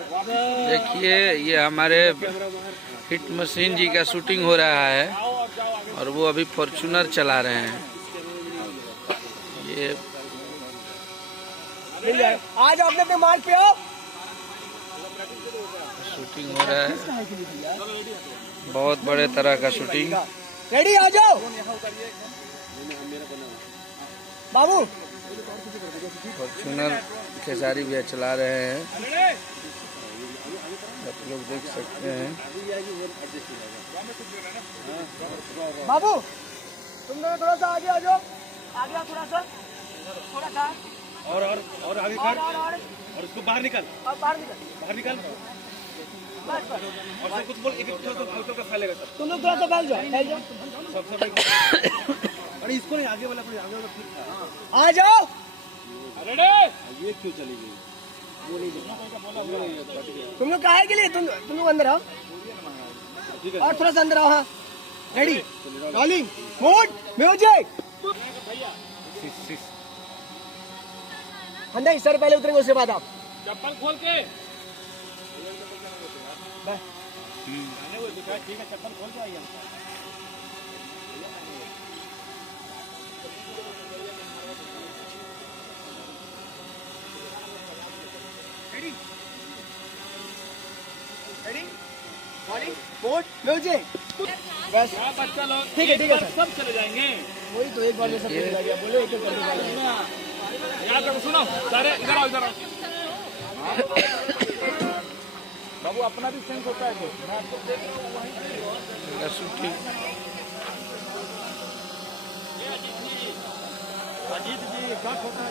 देखिए ये हमारे हिट मशीन जी का शूटिंग हो रहा है और वो अभी फॉर्च्यूनर चला रहे हैं। ये आज आपने अपने मार्ग पे आओ, शूटिंग हो रहा है, बहुत बड़े तरह का शूटिंग। रेडी आ जाओ बाबू। फॉर्च्यूनर खेसारी भैया चला रहे हैं, आप लोग देख सकते हैं। बाबू तुम लोग थोड़ा सा आगे आ जाओ, आगे आओ थोड़ा सा और आगे कर और उसको बाहर निकल, बाहर निकल और सब कुछ बोल, एक थोड़ा हल्का फैलेगा सब। तुम लोग थोड़ा सा फैल जाओ सब अरे इसको नहीं, आगे वाला ठीक था। आ जाओ। ये क्यों चली गई? तुम लोग काहे के लिए, तुम लोग अंदर आओ और थोड़ा सा अंदर आओ। हाँ रेडी रोलिंग मूड म्यूजिक। अंदर सर पहले उतरेंगे, उसके बाद आप चप्पल खोल के ठीक है, चप्पल खोल के आइए। Ready rolling mood music. बस बच्चा लोग ठीक है सर, सब चले जाएंगे। वही तो एक बार में सब चला गया। बोलो एक याद रखो, सुनो सारे इधर आओ, इधर आओ। बाबू अपना भी सेंस होता है, मैं आपको देख रहा हूँ वहीं शूटिंग अजीत जी क्या होता है।